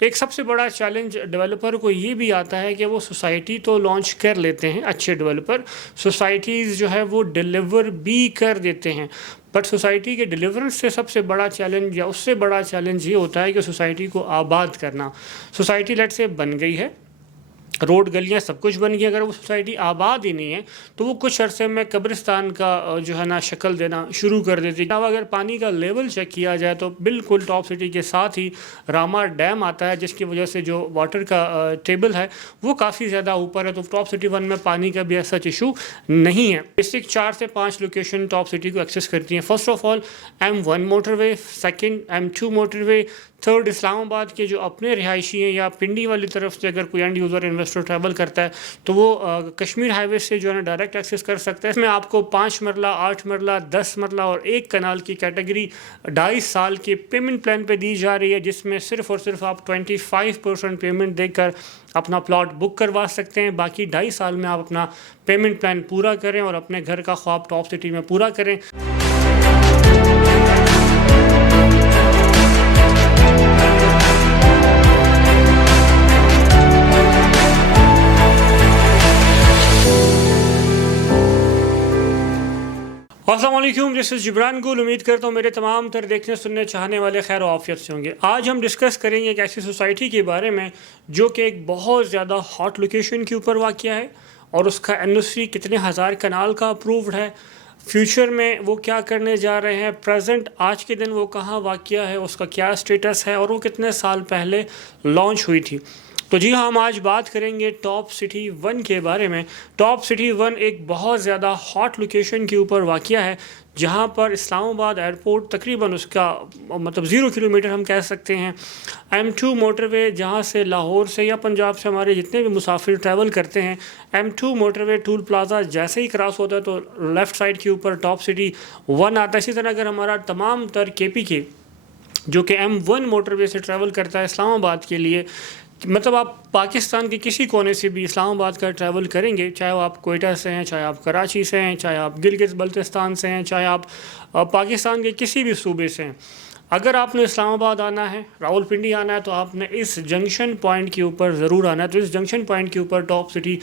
ایک سب سے بڑا چیلنج ڈیولپر کو یہ بھی آتا ہے کہ وہ سوسائٹی تو لانچ کر لیتے ہیں اچھے ڈیولپر، سوسائٹیز جو ہے وہ ڈیلیور بھی کر دیتے ہیں، بٹ سوسائٹی کے ڈیلیورنس سے سب سے بڑا چیلنج یا اس سے بڑا چیلنج یہ ہوتا ہے کہ سوسائٹی کو آباد کرنا۔ سوسائٹی لیٹ سے بن گئی ہے، روڈ گلیاں سب کچھ بن گئی، اگر وہ سوسائٹی آباد ہی نہیں ہے تو وہ کچھ عرصے میں قبرستان کا جو ہے نا شکل دینا شروع کر دیتی ہے۔ اگر پانی کا لیول چیک کیا جائے تو بالکل ٹاپ سٹی کے ساتھ ہی راما ڈیم آتا ہے، جس کی وجہ سے جو واٹر کا ٹیبل ہے وہ کافی زیادہ اوپر ہے، تو ٹاپ سٹی 1 میں پانی کا بھی ایسا ایشو نہیں ہے۔ بیسک 4 سے 5 لوکیشن ٹاپ سٹی کو ایکسیس کرتی ہیں۔ First of all M1 motorway, second M2 motorway, third Islamabad کے جو اپنے رہائشی ہیں یا پنڈی والی طرف سے اگر کوئی اینڈ یوزر انویسٹر ٹریول کرتا ہے تو وہ کشمیر ہائی وے سے جو ہے نا ڈائریکٹ ایکسیس کر سکتا ہے۔ اس میں آپ کو 5 مرلہ، 8 مرلہ، 10 مرلہ اور 1 کنال کی کیٹیگری 2.5 سال کے پیمنٹ پلان پہ دی جا رہی ہے، جس میں صرف اور صرف آپ 25% پیمنٹ دے کر اپنا پلاٹ بک کروا سکتے ہیں۔ باقی 2.5 سال میں آپ اپنا پیمنٹ پلان پورا کریں اور اپنے گھر کا خواب ٹاپ سٹی میں پورا کریں۔ السلام علیکم، دس از جبران گل۔ امید کرتا ہوں میرے تمام تر دیکھنے سننے چاہنے والے خیر و عافیت سے ہوں گے۔ آج ہم ڈسکس کریں گے ایک ایسی سوسائٹی کے بارے میں جو کہ ایک بہت زیادہ ہاٹ لوکیشن کے اوپر واقع ہے، اور اس کا NOC کتنے ہزار کنال کا اپرووڈ ہے، فیوچر میں وہ کیا کرنے جا رہے ہیں، پریزنٹ آج کے دن وہ کہاں واقع ہے، اس کا کیا اسٹیٹس ہے، اور وہ کتنے سال پہلے لانچ ہوئی تھی۔ تو جی ہاں، ہم آج بات کریں گے ٹاپ سٹی 1 کے بارے میں۔ ٹاپ سٹی 1 ایک بہت زیادہ ہاٹ لوکیشن کے اوپر واقع ہے، جہاں پر اسلام آباد ایئرپورٹ تقریباً اس کا 0 کلومیٹر ہم کہہ سکتے ہیں۔ M2 موٹر وے، جہاں سے لاہور سے یا پنجاب سے ہمارے جتنے بھی مسافر ٹریول کرتے ہیں، M2 موٹر وے ٹول پلازا جیسے ہی کراس ہوتا ہے تو لیفٹ سائڈ کے اوپر ٹاپ سٹی 1 آتا ہے۔ اسی طرح اگر ہمارا تمام تر KP جو کہ M1 موٹر وے سے ٹریول کرتا ہے اسلام آباد کے لیے، مطلب آپ پاکستان کے کسی کونے سے بھی اسلام آباد کا ٹریول کریں گے، چاہے وہ آپ کوئٹہ سے ہیں، چاہے آپ کراچی سے ہیں، چاہے آپ گلگت بلتستان سے ہیں، چاہے آپ پاکستان کے کسی بھی صوبے سے ہیں، اگر آپ نے اسلام آباد آنا ہے، راول پنڈی آنا ہے، تو آپ نے اس جنکشن پوائنٹ کے اوپر ضرور آنا ہے۔ تو اس جنکشن پوائنٹ کے اوپر ٹاپ سٹی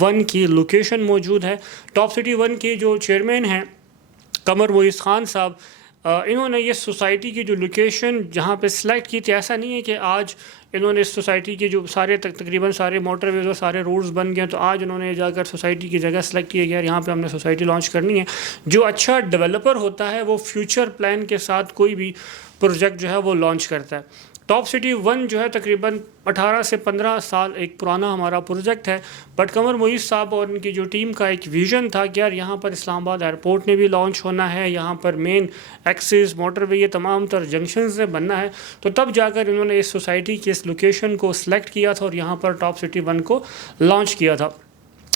1 کی لوکیشن موجود ہے۔ ٹاپ سٹی 1 کے جو چیئرمین ہیں قمر معیز خان صاحب، انہوں نے یہ سوسائٹی کی جو لوکیشن جہاں پہ سلیکٹ کی تھی، ایسا نہیں ہے کہ آج انہوں نے اس سوسائٹی کے جو تقریباً سارے موٹر ویز اور سارے روڈز بن گئے تو آج انہوں نے جا کر سوسائٹی کی جگہ سلیکٹ کیا گیا، یہاں پہ ہم نے سوسائٹی لانچ کرنی ہے۔ جو اچھا ڈیولپر ہوتا ہے وہ فیوچر پلان کے ساتھ کوئی بھی پروجیکٹ جو ہے وہ لانچ کرتا ہے۔ ٹاپ سٹی 1 جو ہے تقریباً 18 سے 15 سال ایک پرانا ہمارا پروجیکٹ ہے، بٹ قمر معیز صاحب اور ان کی جو ٹیم کا ایک ویژن تھا کہ یار یہاں پر اسلام آباد ایئرپورٹ نے بھی لانچ ہونا ہے، یہاں پر مین ایکسس موٹر وے یہ تمام تر جنکشن سے بننا ہے، تو تب جا کر انہوں نے اس سوسائٹی کی اس لوکیشن کو سلیکٹ کیا تھا اور یہاں پر ٹاپ سٹی 1 کو لانچ کیا تھا۔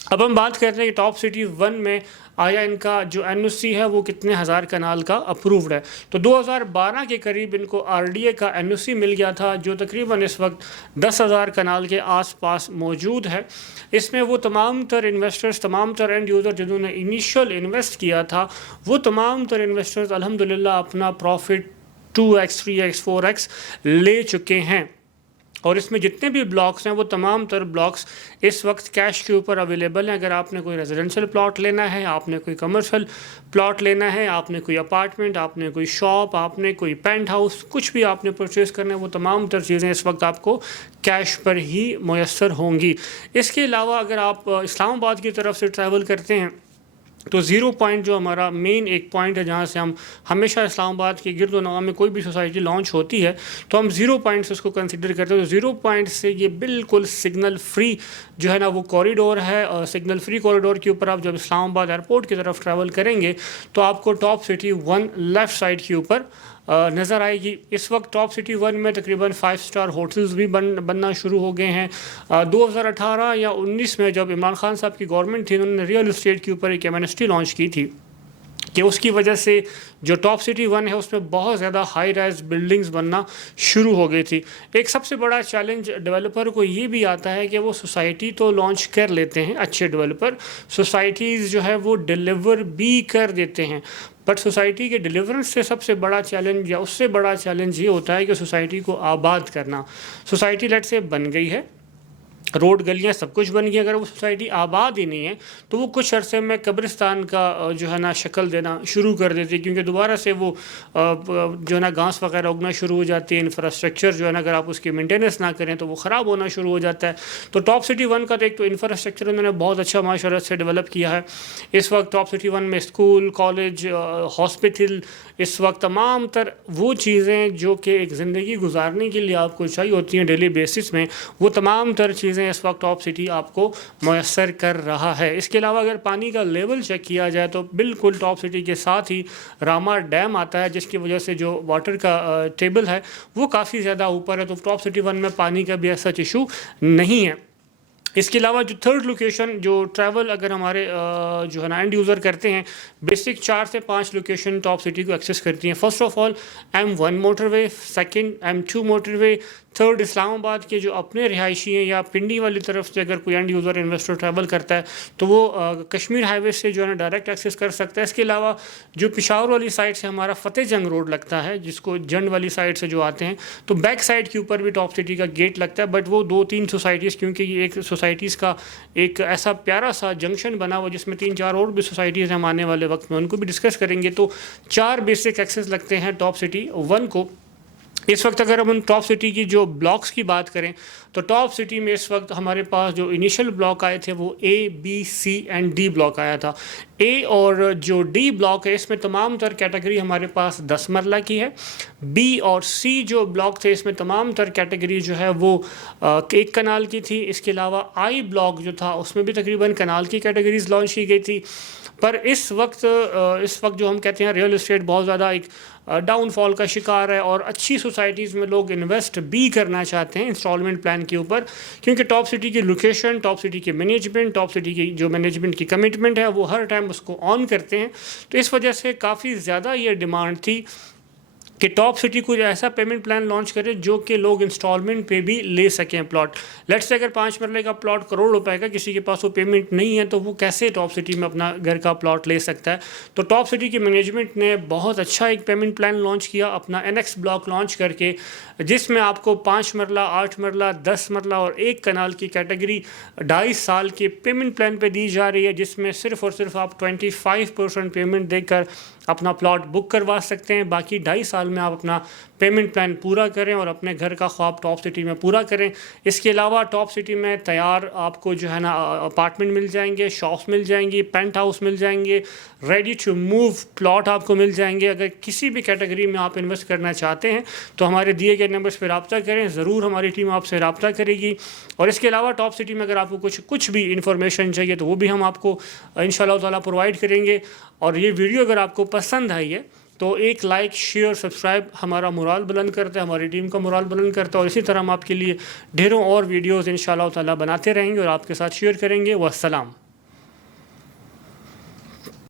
اب ہم بات کرتے ہیں کہ ٹاپ سٹی 1 میں آیا ان کا جو NOC ہے وہ کتنے ہزار کنال کا اپرووڈ ہے۔ تو 2012 کے قریب ان کو RDA کا NOC مل گیا تھا، جو تقریباً اس وقت 10,000 کنال کے آس پاس موجود ہے۔ اس میں وہ تمام تر انویسٹرز، تمام تر اینڈ یوزر جنہوں نے انیشل انویسٹ کیا تھا، وہ تمام تر انویسٹرز الحمدللہ اپنا پروفٹ 2x 3x 4x لے چکے ہیں، اور اس میں جتنے بھی بلاکس ہیں وہ تمام تر بلاکس اس وقت کیش کے اوپر اویلیبل ہیں۔ اگر آپ نے کوئی ریزیڈنشل پلاٹ لینا ہے، آپ نے کوئی کمرشل پلاٹ لینا ہے، آپ نے کوئی اپارٹمنٹ، آپ نے کوئی شاپ، آپ نے کوئی پینٹ ہاؤس، کچھ بھی آپ نے پرچیز کرنا ہے، وہ تمام تر چیزیں اس وقت آپ کو کیش پر ہی میسر ہوں گی۔ اس کے علاوہ اگر آپ اسلام آباد کی طرف سے ٹریول کرتے ہیں تو 0 پوائنٹ جو ہمارا مین ایک پوائنٹ ہے جہاں سے ہم ہمیشہ اسلام آباد کے گرد و نواح میں کوئی بھی سوسائٹی لانچ ہوتی ہے تو ہم 0 پوائنٹ سے اس کو کنسیڈر کرتے ہیں۔ تو 0 پوائنٹ سے یہ بالکل سگنل فری جو ہے نا وہ کوریڈور ہے، اور سگنل فری کوریڈور کے اوپر آپ جب اسلام آباد ایئرپورٹ کی طرف ٹریول کریں گے تو آپ کو ٹاپ سٹی 1 لیفٹ سائڈ کے اوپر نظر آئے گی۔ اس وقت ٹاپ سٹی 1 میں تقریباً 5 اسٹار ہوٹلز بھی بننا شروع ہو گئے ہیں۔ 2018 یا 19 میں جب عمران خان صاحب کی گورنمنٹ تھی، انہوں نے ریئل اسٹیٹ کے اوپر ایک ایمنسٹی لانچ کی تھی کہ اس کی وجہ سے جو ٹاپ سٹی 1 ہے اس میں بہت زیادہ ہائی رائز بلڈنگز بننا شروع ہو گئی تھی۔ ایک سب سے بڑا چیلنج ڈیولپر کو یہ بھی آتا ہے کہ وہ سوسائٹی تو لانچ کر لیتے ہیں اچھے ڈیولپر، سوسائٹیز جو ہے وہ ڈیلیور بھی کر دیتے ہیں، بٹ سوسائٹی کے ڈیلیورنس سے سب سے بڑا چیلنج یا اس سے بڑا چیلنج یہ ہوتا ہے کہ سوسائٹی کو آباد کرنا. سوسائٹی لیٹ سے بن گئی ہے, روڈ گلیاں سب کچھ بن گئی, اگر وہ سوسائٹی آباد ہی نہیں ہے تو وہ کچھ عرصے میں قبرستان کا جو ہے نا شکل دینا شروع کر دیتی ہے, کیونکہ دوبارہ سے وہ جو ہے نا گھاس وغیرہ اگنا شروع ہو جاتی ہے. انفراسٹرکچر جو ہے نا اگر آپ اس کی مینٹیننس نہ کریں تو وہ خراب ہونا شروع ہو جاتا ہے. تو ٹاپ سٹی 1 کا تو ایک تو انفراسٹرکچر انہوں نے بہت اچھا معاشرت سے ڈیولپ کیا ہے. اس وقت ٹاپ سٹی 1 میں اسکول, کالج, ہاسپٹل, اس وقت تمام تر وہ چیزیں جو کہ ایک زندگی گزارنے کے لیے آپ کو چاہیے ہوتی ہیں ڈیلی بیسس میں, وہ تمام تر چیزیں اس وقت ٹاپ سٹی آپ کو میسر کر رہا ہے. اس کے علاوہ اگر پانی کا لیول چیک کیا جائے تو بالکل ٹاپ سٹی کے ساتھ ہی راما ڈیم آتا ہے, جس کی وجہ سے جو واٹر کا ٹیبل ہے وہ کافی زیادہ اوپر ہے. تو ٹاپ سٹی 1 میں پانی کا بھی ایسا ایشو نہیں ہے. اس کے علاوہ جو تھرڈ لوکیشن جو ٹریول اگر ہمارے جو ہے نا اینڈ یوزر کرتے ہیں, بیسک 4 سے 5 لوکیشن ٹاپ سٹی کو ایکسیس کرتی ہیں. First of all M1 motorway, second M2 motorway, third Islamabad کے جو اپنے رہائشی ہیں یا پنڈی والی طرف سے اگر کوئی اینڈ یوزر انویسٹر ٹریول کرتا ہے تو وہ کشمیر ہائی وے سے جو ہے نا ڈائریکٹ ایکسیس کر سکتا ہے. اس کے علاوہ جو پشاور والی سائڈ سے ہمارا فتح جنگ روڈ لگتا ہے, جس کو جنڈ والی سائڈ سے جو آتے ہیں, تو بیک سائڈ کے اوپر بھی ٹاپ سٹی کا گیٹ لگتا ہے. بٹ وہ 2-3 سوسائٹیز, کیونکہ یہ ایک سوسائٹیز کا ایک ایسا پیارا سا جنکشن بنا ہوا جس میں 3-4 اور بھی سوسائٹیز ہیں, ہم آنے والے وقت میں ان کو بھی ڈسکس کریں گے. تو 4 بیسک ایکسیس لگتے ہیں ٹاپ سٹی 1 کو. اس وقت اگر ہم ٹاپ سٹی کی جو بلاکس کی بات کریں تو ٹاپ سٹی میں اس وقت ہمارے پاس جو انیشل بلاک آئے تھے وہ A, B, C and D block آیا تھا. A اور جو D بلاک ہے اس میں تمام تر کیٹیگری ہمارے پاس 10 مرلہ کی ہے. B اور C جو بلاک تھے اس میں تمام تر کیٹیگری جو ہے وہ 1 کنال کی تھی. اس کے علاوہ I بلاک جو تھا اس میں بھی تقریباً کنال کی کیٹیگریز لانچ کی گئی تھی. پر اس وقت جو ہم کہتے ہیں ریئل اسٹیٹ بہت زیادہ ایک ڈاؤن فال کا شکار ہے, اور اچھی سوسائٹیز میں لوگ انویسٹ بھی کرنا چاہتے ہیں انسٹالمنٹ پلان کے اوپر, کیونکہ ٹاپ سٹی کی لوکیشن, ٹاپ سٹی کے مینجمنٹ, ٹاپ سٹی کی جو مینجمنٹ کی کمٹمنٹ ہے وہ ہر ٹائم اس کو آن کرتے ہیں. تو اس وجہ سے کافی زیادہ یہ ڈیمانڈ تھی کہ ٹاپ سٹی کو ایسا پیمنٹ پلان لانچ کرے جو کہ لوگ انسٹالمنٹ پہ بھی لے سکیں پلاٹ. لیٹ سے اگر 5 مرلے کا پلاٹ کروڑ روپے کا, کسی کے پاس وہ پیمنٹ نہیں ہے تو وہ کیسے ٹاپ سٹی میں اپنا گھر کا پلاٹ لے سکتا ہے. تو ٹاپ سٹی کی مینجمنٹ نے بہت اچھا ایک پیمنٹ پلان لانچ کیا, اپنا NX بلاک لانچ کر کے, جس میں آپ کو 5 مرلہ, 8 مرلہ, 10 مرلہ اور 1 کنال کی کیٹیگری 2.5 سال کے پیمنٹ پلان پہ دی جا رہی ہے, جس میں صرف اور صرف آپ 25% پیمنٹ دے کر اپنا پلاٹ بک کروا سکتے ہیں. باقی 2.5 سال میں آپ اپنا پیمنٹ پلان پورا کریں اور اپنے گھر کا خواب ٹاپ سٹی میں پورا کریں. اس کے علاوہ ٹاپ سٹی میں تیار آپ کو جو ہے نا اپارٹمنٹ مل جائیں گے, شاپس مل جائیں گی, پینٹ ہاؤس مل جائیں گے, ریڈی ٹو موو پلاٹ آپ کو مل جائیں گے. اگر کسی بھی کیٹیگری میں آپ انویسٹ کرنا چاہتے ہیں تو ہمارے دیے گئے نمبرز پہ رابطہ کریں, ضرور ہماری ٹیم آپ سے رابطہ کرے گی. اور اس کے علاوہ ٹاپ سٹی میں اگر آپ کو کچھ بھی انفارمیشن چاہیے تو وہ بھی ہم آپ کو انشاءاللہ تعالیٰ پرووائڈ کریں گے. اور یہ ویڈیو اگر آپ کو پسند آئی ہے تو ایک لائک, شیئر, سبسکرائب ہمارا مورال بلند کرتا ہے, ہماری ٹیم کا مورال بلند کرتا ہے. اور اسی طرح ہم آپ کے لیے ڈھیروں اور ویڈیوز انشاءاللہ تعالیٰ بناتے رہیں گے اور آپ کے ساتھ شیئر کریں گے. والسلام.